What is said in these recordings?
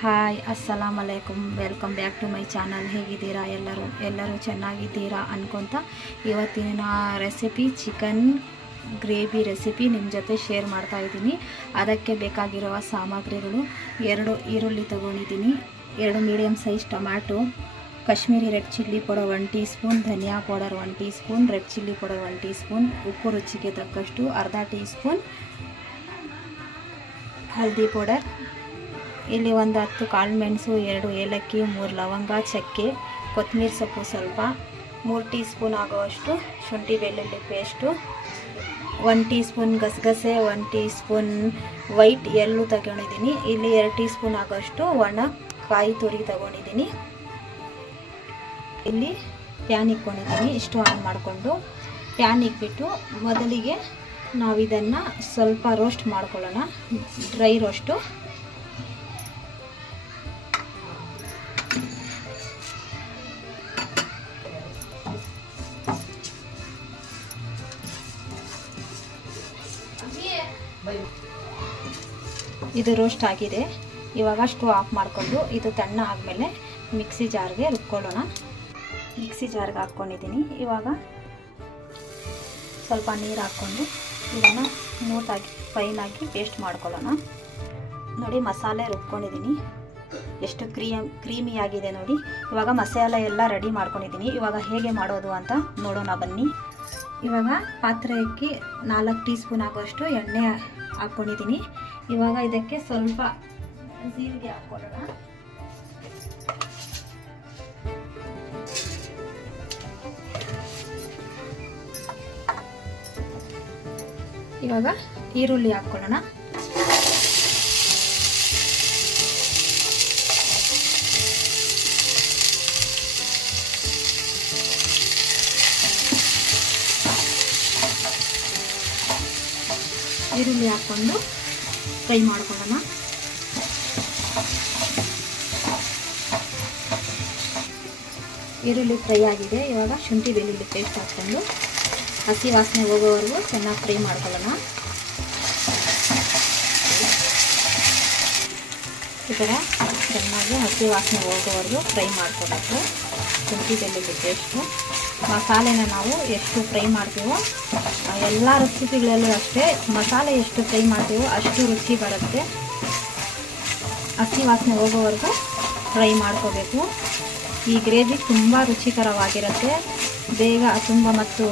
Hi ಅಸ್ಸಲಾಮ್ ಅಲೈಕುಮ್, welcome back to my channel. ಹೇಗಿದ್ದೀರಾ ಎಲ್ಲರೂ ಚೆನ್ನಾಗಿದ್ದೀರಾ ಅನ್ಕೊತ ಇವತ್ತಿನ ರೆಸಿಪಿ ಚಿಕನ್ ಗ್ರೇವಿ ರೆಸಿಪಿ ನಿಮ್ಮ ಜೊತೆ ಶೇರ್ ಮಾಡ್ತಾ ಇದ್ದೀನಿ. ಅದಕ್ಕೆ ಬೇಕಾಗಿರುವ ಸಾಮಗ್ರಿಗಳು: 2 ಈರುಳ್ಳಿ ತಗೊಂಡಿದ್ದೀನಿ, 2 medium size tomato, Kashmiri red chilli powder 1 teaspoon, ಧನಿಯಾ powder 1 teaspoon, red chilli powder 1 teaspoon, ಉಪ್ಪು ರುಚಿಗೆ ತಕ್ಕಷ್ಟು ಅರ್ಧ ಟೀ ಸ್ಪೂನ್, ಹಲ್ದಿ ಪೌಡರ್, ಇಲ್ಲಿ ಒಂದು 10 ಕಾಳು ಮೆಣಸು, 2 ಏಲಕ್ಕಿ, 3 ಲವಂಗ, ಚಕ್ಕೆ, ಕೊತ್ತಂಬರಿ ಸೊಪ್ಪು ಸ್ವಲ್ಪ, 3 ಟೀ ಸ್ಪೂನ್ ಆಗುವಷ್ಟು ಶುಂಠಿ ಬೆಳ್ಳುಳ್ಳಿ ಪೇಸ್ಟು, 1 ಟೀ ಸ್ಪೂನ್ ಗಸಗಸೆ, 1 ಟೀ ಸ್ಪೂನ್ ವೈಟ್ ಎಳ್ಳು ತಗೊಂಡಿದ್ದೀನಿ. ಇಲ್ಲಿ 2 ಟೀ ಸ್ಪೂನ್ ಆಗೋಷ್ಟು ಒಣ ಕಾಯಿ ತುರಿ ತಗೊಂಡಿದ್ದೀನಿ. ಇಲ್ಲಿ ಪ್ಯಾನ್ ಇಟ್ಕೊಂಡಿದ್ದೀನಿ. ಇಷ್ಟು ಆನ್ ಮಾಡಿಕೊಂಡು ಪ್ಯಾನ್ ಇಟ್ಬಿಟ್ಟು ಮೊದಲಿಗೆ ನಾವು ಇದನ್ನು ಸ್ವಲ್ಪ ರೋಸ್ಟ್ ಮಾಡ್ಕೊಳ್ಳೋಣ, ಡ್ರೈ ರೋಸ್ಟು. ಇದು ರೋಸ್ಟ್ ಆಗಿದೆ. ಇವಾಗ ಸ್ಟವ್ ಆಫ್ ಮಾಡಿಕೊಂಡು ಇದು ತಣ್ಣ ಆದಮೇಲೆ ಮಿಕ್ಸಿ ಜಾರ್ಗೆ ರುಬ್ಕೊಳ್ಳೋಣ. ಮಿಕ್ಸಿ ಜಾರ್ಗೆ ಹಾಕ್ಕೊಂಡಿದ್ದೀನಿ. ಇವಾಗ ಸ್ವಲ್ಪ ನೀರು ಹಾಕ್ಕೊಂಡು ಇದನ್ನು ಸ್ಮೂತಾಗಿ ಫೈನಾಗಿ ಪೇಸ್ಟ್ ಮಾಡ್ಕೊಳ್ಳೋಣ. ನೋಡಿ, ಮಸಾಲೆ ರುಬ್ಕೊಂಡಿದ್ದೀನಿ, ಎಷ್ಟು ಕ್ರೀಮಿಯಾಗಿದೆ ನೋಡಿ. ಇವಾಗ ಮಸಾಲೆ ಎಲ್ಲ ರೆಡಿ ಮಾಡ್ಕೊಂಡಿದ್ದೀನಿ. ಇವಾಗ ಹೇಗೆ ಮಾಡೋದು ಅಂತ ನೋಡೋಣ ಬನ್ನಿ. ಇವಾಗ ಪಾತ್ರೆ ಇಕ್ಕಿ 4 ಟೀ ಸ್ಪೂನ್ ಆಗುವಷ್ಟು ಎಣ್ಣೆ ಹಾಕ್ಕೊಂಡಿದ್ದೀನಿ. ಇವಾಗ ಇದಕ್ಕೆ ಸ್ವಲ್ಪ ಜೀರಿಗೆ ಹಾಕ್ಕೊಳ್ಳೋಣ. ಇವಾಗ ಈರುಳ್ಳಿ ಹಾಕ್ಕೊಳ್ಳೋಣ. ಈರುಳ್ಳಿ ಹಾಕ್ಕೊಂಡು ಫ್ರೈ ಮಾಡ್ಕೊಳ್ಳೋಣ. ಈರುಳ್ಳಿ ಫ್ರೈ ಆಗಿದೆ. ಇವಾಗ ಶುಂಠಿ ಬೆಳ್ಳುಳ್ಳಿ ಪೇಸ್ಟ್ ಹಾಕ್ಕೊಂಡು ಹಸಿ ವಾಸನೆ ಹೋಗೋವರೆಗೂ ಚೆನ್ನಾಗಿ ಫ್ರೈ ಮಾಡ್ಕೊಳ್ಳೋಣ. ಈ ಥರ ಚೆನ್ನಾಗಿ ಹಸಿ ವಾಸನೆ ಹೋಗೋವರೆಗೂ ಫ್ರೈ ಮಾಡ್ಕೋಬೇಕು. ಶುಂಠಿ ಬೆಳ್ಳುಳ್ಳಿ ಪೇಸ್ಟು ಮಸಾಲೆನ ನಾವು ಎಷ್ಟು ಫ್ರೈ ಮಾಡ್ತೀವೋ, ಎಲ್ಲ ರೆಸಿಪಿಗಳಲ್ಲೂ ಅಷ್ಟೇ, ಮಸಾಲೆ ಎಷ್ಟು ಫ್ರೈ ಮಾಡ್ತೀವೋ ಅಷ್ಟು ರುಚಿ ಬರುತ್ತೆ. ಹಸಿ ವಾಸನೆ ಹೋಗೋವರೆಗೂ ಫ್ರೈ ಮಾಡ್ಕೋಬೇಕು. ಈ ಗ್ರೇವಿ ತುಂಬ ರುಚಿಕರವಾಗಿರುತ್ತೆ. ಮತ್ತು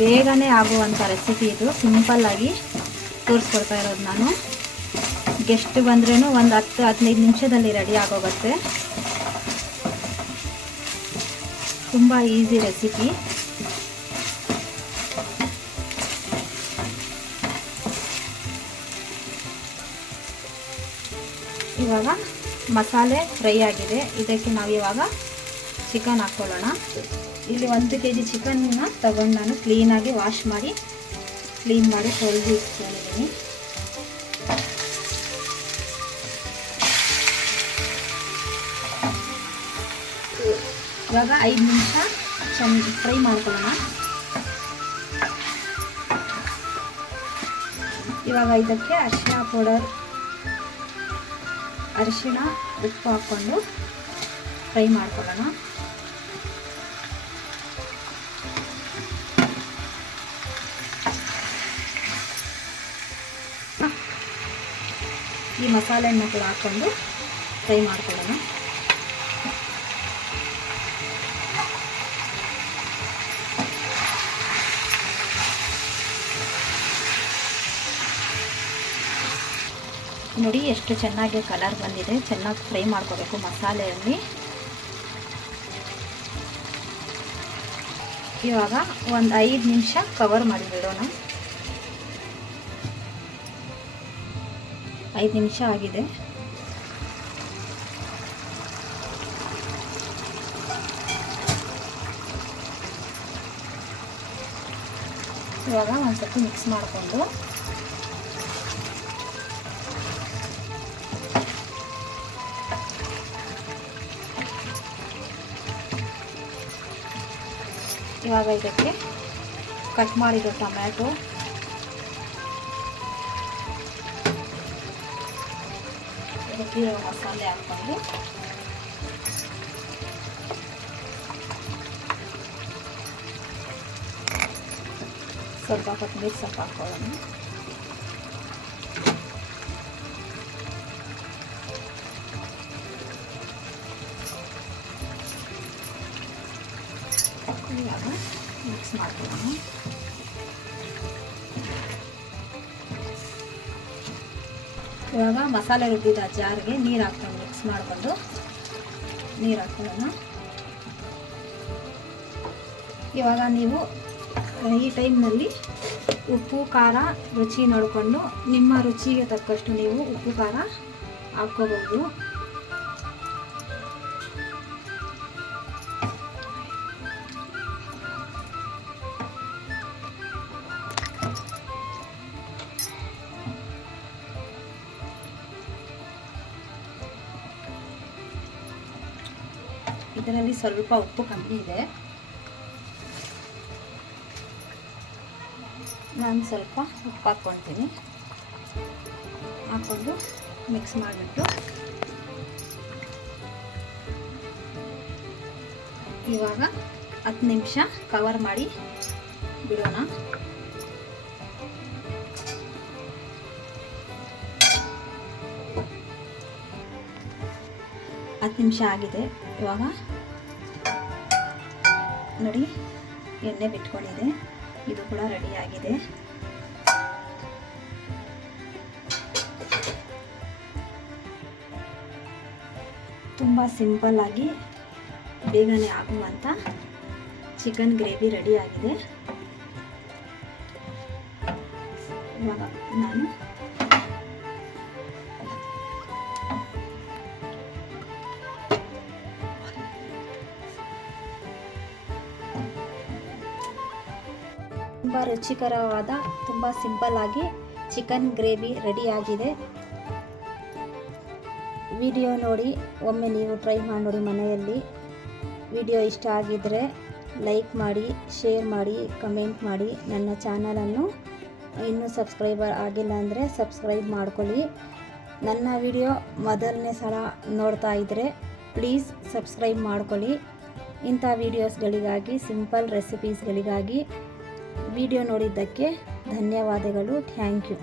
ಬೇಗನೆ ಆಗುವಂಥ ರೆಸಿಪಿ ಇದು. ಸಿಂಪಲ್ಲಾಗಿ ತೋರಿಸ್ಕೊಡ್ತಾ ಇರೋದು ನಾನು. ಗೆಸ್ಟ್ ಬಂದ್ರೂ ಒಂದು 10-15 ನಿಮಿಷದಲ್ಲಿ ರೆಡಿ ಆಗೋಗುತ್ತೆ. ತುಂಬ ಈಸಿ ರೆಸಿಪಿ. ಇವಾಗ ಮಸಾಲೆ ಫ್ರೈ ಆಗಿದೆ. ಇದಕ್ಕೆ ನಾವು ಇವಾಗ ಚಿಕನ್ ಹಾಕ್ಕೊಳ್ಳೋಣ. ಇಲ್ಲಿ 1 kg ಚಿಕನ್ನ ತಗೊಂಡು ನಾನು ಕ್ಲೀನಾಗಿ ವಾಶ್ ಮಾಡಿ ತೊಳೆದು ಇಟ್ಕೊಂಡಿದ್ದೀನಿ. ಇವಾಗ 5 ನಿಮಿಷ ಚೆನ್ನಾಗಿ ಫ್ರೈ ಮಾಡ್ಕೊಳ್ಳೋಣ. ಇವಾಗ ಇದಕ್ಕೆ ಅರಿಶಿಣ ಉಪ್ಪು ಹಾಕ್ಕೊಂಡು ಫ್ರೈ ಮಾಡ್ಕೊಳ್ಳೋಣ. ಈ ಮಸಾಲೆಯನ್ನು ಕೂಡ ಹಾಕ್ಕೊಂಡು ಫ್ರೈ ಮಾಡ್ಕೊಳ್ಳೋಣ. ನೋಡಿ, ಎಷ್ಟು ಚೆನ್ನಾಗಿ ಕಲರ್ ಬಂದಿದೆ. ಚೆನ್ನಾಗಿ ಫ್ರೈ ಮಾಡ್ಕೋಬೇಕು ಮಸಾಲೆಯಲ್ಲಿ. ಇವಾಗ ಒಂದು 5 ನಿಮಿಷ ಕವರ್ ಮಾಡಿಬಿಡೋಣ. 5 ನಿಮಿಷ ಆಗಿದೆ. ಇವಾಗ ಒಂದು ಸ್ವಲ್ಪ ಮಿಕ್ಸ್ ಮಾಡಿಕೊಂಡು ಇವಾಗ ಇದಕ್ಕೆ ಕಟ್ ಮಾಡಿರೋ ಟೊಮ್ಯಾಟೊ, ರುಬ್ಬಿರೋ ಮಸಾಲೆ ಹಾಕ್ಕೊಂಡು ಸ್ವಲ್ಪ ಕೊತ್ತಂಬರಿ ಸೊಪ್ಪು ಹಾಕ್ಕೊಳ್ಳೋಣ. ಇವಾಗ ಮಿಕ್ಸ್ ಮಾಡ್ಕೊಳ್ಳೋಣ. ಇವಾಗ ಮಸಾಲೆ ರುಬ್ಬಿದ ಜಾರ್ಗೆ ನೀರು ಹಾಕ್ಕೊಂಡು ಮಿಕ್ಸ್ ಮಾಡಿಕೊಂಡು ನೀರು ಹಾಕ್ಕೊಳ್ಳೋಣ. ಇವಾಗ ನೀವು ಈ ಟೈಮ್ನಲ್ಲಿ ಉಪ್ಪು ಖಾರ ರುಚಿ ನೋಡಿಕೊಂಡು ನಿಮ್ಮ ರುಚಿಗೆ ತಕ್ಕಷ್ಟು ನೀವು ಉಪ್ಪು ಖಾರ ಹಾಕ್ಕೋಬೋದು. ಇದರಲ್ಲಿ ಸ್ವಲ್ಪ ಉಪ್ಪು ಕಮ್ಮಿ ಇದೆ, ನಾನು ಸ್ವಲ್ಪ ಉಪ್ಪು ಹಾಕ್ಕೊಳ್ತೀನಿ. ಹಾಕ್ಕೊಂಡು ಮಿಕ್ಸ್ ಮಾಡಿಬಿಟ್ಟು ಇವಾಗ 10 ನಿಮಿಷ ಕವರ್ ಮಾಡಿ ಬಿಡೋಣ. ಹತ್ತು ನಿಮಿಷ ಆಗಿದೆ. ಇವಾಗ ನೋಡಿ ಎಣ್ಣೆ ಬಿಟ್ಕೊಂಡಿದೆ, ಇದು ಕೂಡ ರೆಡಿಯಾಗಿದೆ. ತುಂಬ ಸಿಂಪಲ್ಲಾಗಿ ಬೇಗನೆ ಆಗುವಂಥ ಚಿಕನ್ ಗ್ರೇವಿ ರೆಡಿಯಾಗಿದೆ. ಇವಾಗ ನಾನು ತುಂಬ ರುಚಿಕರವಾದ ತುಂಬ ಸಿಂಪಲ್ಲಾಗಿ ಚಿಕನ್ ಗ್ರೇವಿ ರೆಡಿಯಾಗಿದೆ. ವಿಡಿಯೋ ನೋಡಿ ಒಮ್ಮೆ ನೀವು ಟ್ರೈ ಮಾಡಿ ನೋಡಿ ಮನೆಯಲ್ಲಿ. ವಿಡಿಯೋ ಇಷ್ಟ ಆಗಿದ್ದರೆ ಲೈಕ್ ಮಾಡಿ, ಶೇರ್ ಮಾಡಿ, ಕಮೆಂಟ್ ಮಾಡಿ. ನನ್ನ ಚಾನಲನ್ನು ಇನ್ನೂ ಸಬ್ಸ್ಕ್ರೈಬರ್ ಆಗಿಲ್ಲ ಅಂದರೆ ಸಬ್ಸ್ಕ್ರೈಬ್ ಮಾಡ್ಕೊಳ್ಳಿ. ನನ್ನ ವಿಡಿಯೋ ಮೊದಲನೇ ಸಲ ನೋಡ್ತಾ ಇದ್ದರೆ ಪ್ಲೀಸ್ ಸಬ್ಸ್ಕ್ರೈಬ್ ಮಾಡ್ಕೊಳ್ಳಿ. ಇಂಥ ವೀಡಿಯೋಸ್ಗಳಿಗಾಗಿ, ಸಿಂಪಲ್ ರೆಸಿಪೀಸ್ಗಳಿಗಾಗಿ ವಿಡಿಯೋ ನೋಡಿದ್ದಕ್ಕೆ ಧನ್ಯವಾದಗಳು. Thank you.